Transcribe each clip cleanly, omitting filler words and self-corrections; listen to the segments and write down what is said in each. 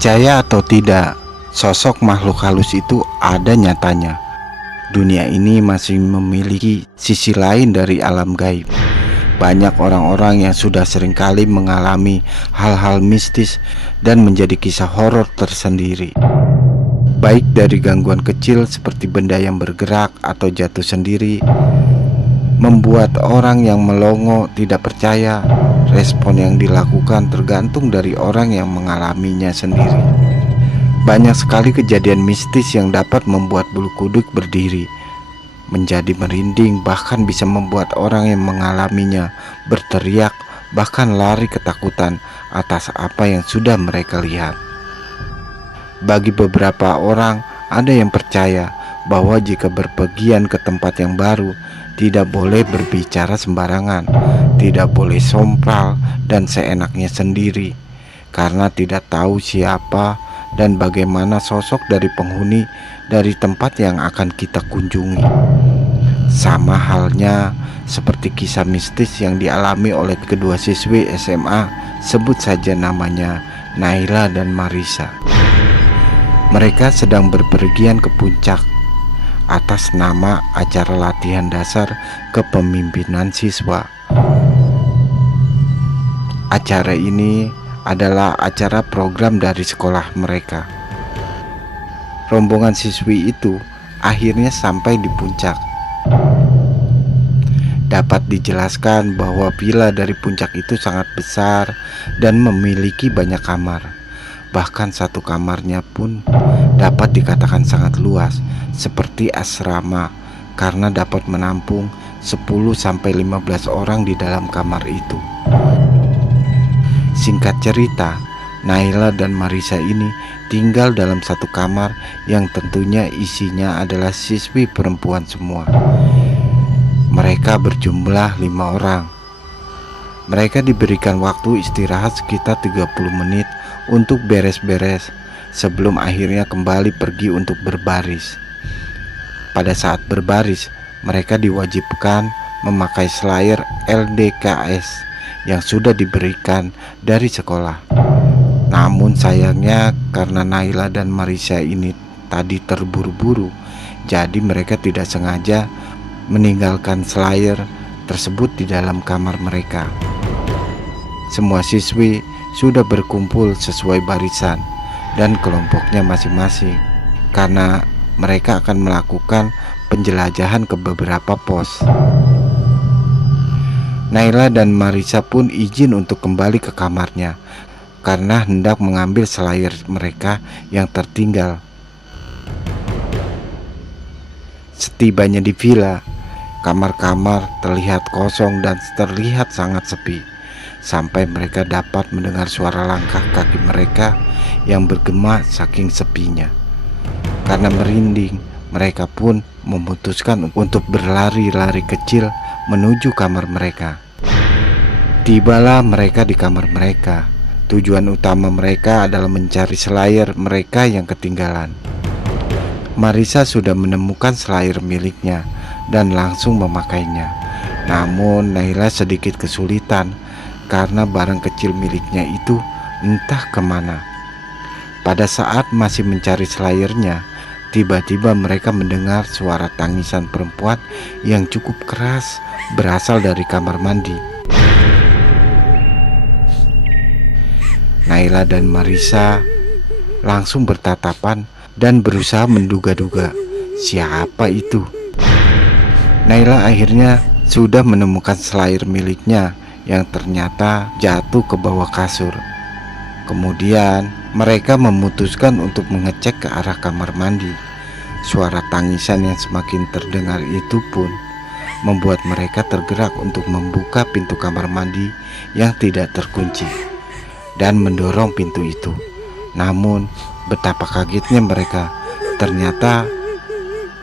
Percaya atau tidak, sosok makhluk halus itu ada nyatanya. Dunia ini masih memiliki sisi lain dari alam gaib. Banyak orang-orang yang sudah seringkali mengalami hal-hal mistis dan menjadi kisah horor tersendiri. Baik dari gangguan kecil seperti benda yang bergerak atau jatuh sendiri, membuat orang yang melongo tidak percaya. Respon yang dilakukan tergantung dari orang yang mengalaminya sendiri. Banyak sekali kejadian mistis yang dapat membuat bulu kuduk berdiri, menjadi merinding, bahkan bisa membuat orang yang mengalaminya berteriak, bahkan lari ketakutan atas apa yang sudah mereka lihat. Bagi beberapa orang, ada yang percaya bahwa jika berpergian ke tempat yang baru, tidak boleh berbicara sembarangan, tidak boleh sompral dan seenaknya sendiri, karena tidak tahu siapa dan bagaimana sosok dari penghuni dari tempat yang akan kita kunjungi. Sama halnya seperti kisah mistis yang dialami oleh kedua siswi SMA, sebut saja namanya Naila dan Marisa. Mereka sedang berpergian ke puncak atas nama acara latihan dasar kepemimpinan siswa. Acara ini adalah acara program dari sekolah mereka. Rombongan siswi itu akhirnya sampai di puncak. Dapat dijelaskan bahwa villa dari puncak itu sangat besar dan memiliki banyak kamar. Bahkan satu kamarnya pun dapat dikatakan sangat luas, seperti asrama, karena dapat menampung 10-15 orang di dalam kamar itu. Singkat cerita, Naila dan Marisa ini tinggal dalam satu kamar yang tentunya isinya adalah siswi perempuan semua. Mereka berjumlah 5 orang. Mereka diberikan waktu istirahat sekitar 30 menit untuk beres-beres sebelum akhirnya kembali pergi untuk berbaris. Pada saat berbaris, mereka diwajibkan memakai slayer LDKS yang sudah diberikan dari sekolah. Namun sayangnya karena Naila dan Marisa ini tadi terburu-buru, jadi mereka tidak sengaja meninggalkan slayer tersebut di dalam kamar mereka. Semua siswi sudah berkumpul sesuai barisan dan kelompoknya masing-masing, karena mereka akan melakukan penjelajahan ke beberapa pos. Naila dan Marisa pun izin untuk kembali ke kamarnya karena hendak mengambil slayer mereka yang tertinggal. Setibanya di villa, kamar-kamar terlihat kosong dan terlihat sangat sepi, sampai mereka dapat mendengar suara langkah kaki mereka yang bergema saking sepinya. Karena merinding, mereka pun memutuskan untuk berlari-lari kecil menuju kamar mereka. Tibalah mereka di kamar mereka. Tujuan utama mereka adalah mencari slayer mereka yang ketinggalan. Marisa sudah menemukan slayer miliknya dan langsung memakainya. Namun Naila sedikit kesulitan karena barang kecil miliknya itu entah kemana. Pada saat masih mencari slayernya, tiba-tiba mereka mendengar suara tangisan perempuan yang cukup keras berasal dari kamar mandi. Naila dan Marisa langsung bertatapan dan berusaha menduga-duga siapa itu. Naila akhirnya sudah menemukan slayer miliknya yang ternyata jatuh ke bawah kasur. Kemudian mereka memutuskan untuk mengecek ke arah kamar mandi. Suara tangisan yang semakin terdengar itu pun membuat mereka tergerak untuk membuka pintu kamar mandi yang tidak terkunci dan mendorong pintu itu. Namun betapa kagetnya mereka, ternyata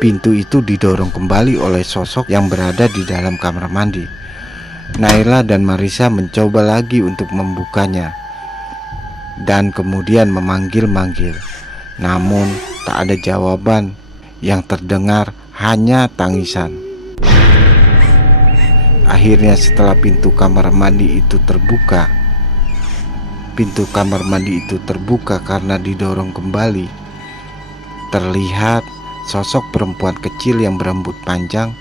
pintu itu didorong kembali oleh sosok yang berada di dalam kamar mandi. Naila dan Marisa mencoba lagi untuk membukanya dan kemudian memanggil-manggil. Namun tak ada jawaban, yang terdengar hanya tangisan. Akhirnya setelah pintu kamar mandi itu terbuka, pintu kamar mandi itu terbuka karena didorong kembali, terlihat sosok perempuan kecil yang berambut panjang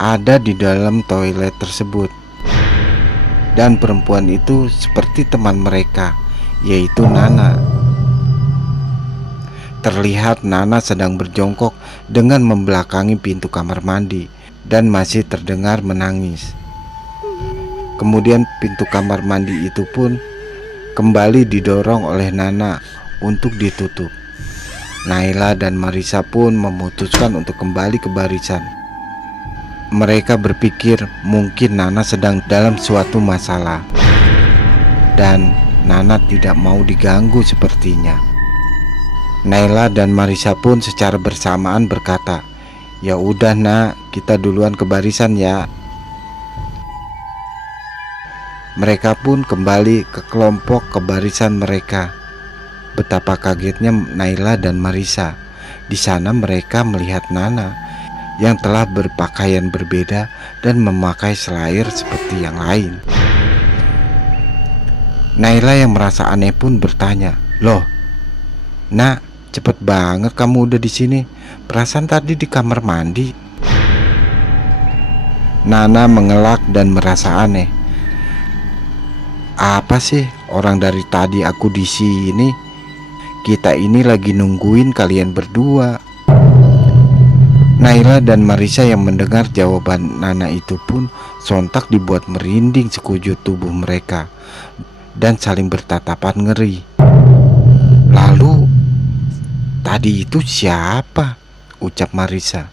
ada di dalam toilet tersebut. Dan perempuan itu seperti teman mereka, yaitu Nana. Terlihat Nana sedang berjongkok dengan membelakangi pintu kamar mandi dan masih terdengar menangis. Kemudian pintu kamar mandi itu pun kembali didorong oleh Nana untuk ditutup. Naila dan Marissa pun memutuskan untuk kembali ke barisan. Mereka berpikir mungkin Nana sedang dalam suatu masalah dan Nana tidak mau diganggu sepertinya. Naila dan Marissa pun secara bersamaan berkata, "Ya udah nak, kita duluan ke barisan ya." Mereka pun kembali ke kelompok ke barisan mereka. Betapa kagetnya Naila dan Marissa. Di sana mereka melihat Nana yang telah berpakaian berbeda dan memakai selair seperti yang lain. Naila yang merasa aneh pun bertanya, "Loh, Nak, cepet banget kamu udah di sini. Perasaan tadi di kamar mandi." Nana mengelak dan merasa aneh. "Apa sih, orang dari tadi aku di sini. Kita ini lagi nungguin kalian berdua." Naila dan Marissa yang mendengar jawaban Nana itu pun sontak dibuat merinding sekujur tubuh mereka dan saling bertatapan ngeri. "Lalu tadi itu siapa?" ucap Marissa.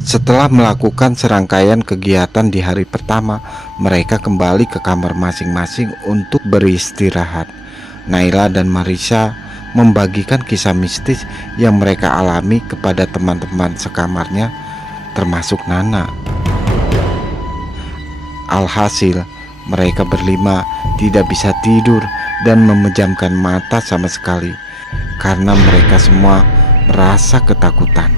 Setelah melakukan serangkaian kegiatan di hari pertama, mereka kembali ke kamar masing-masing untuk beristirahat. Naila dan Marissa membagikan kisah mistis yang mereka alami kepada teman-teman sekamarnya, termasuk Nana. Alhasil, mereka berlima tidak bisa tidur dan memejamkan mata sama sekali karena mereka semua merasa ketakutan.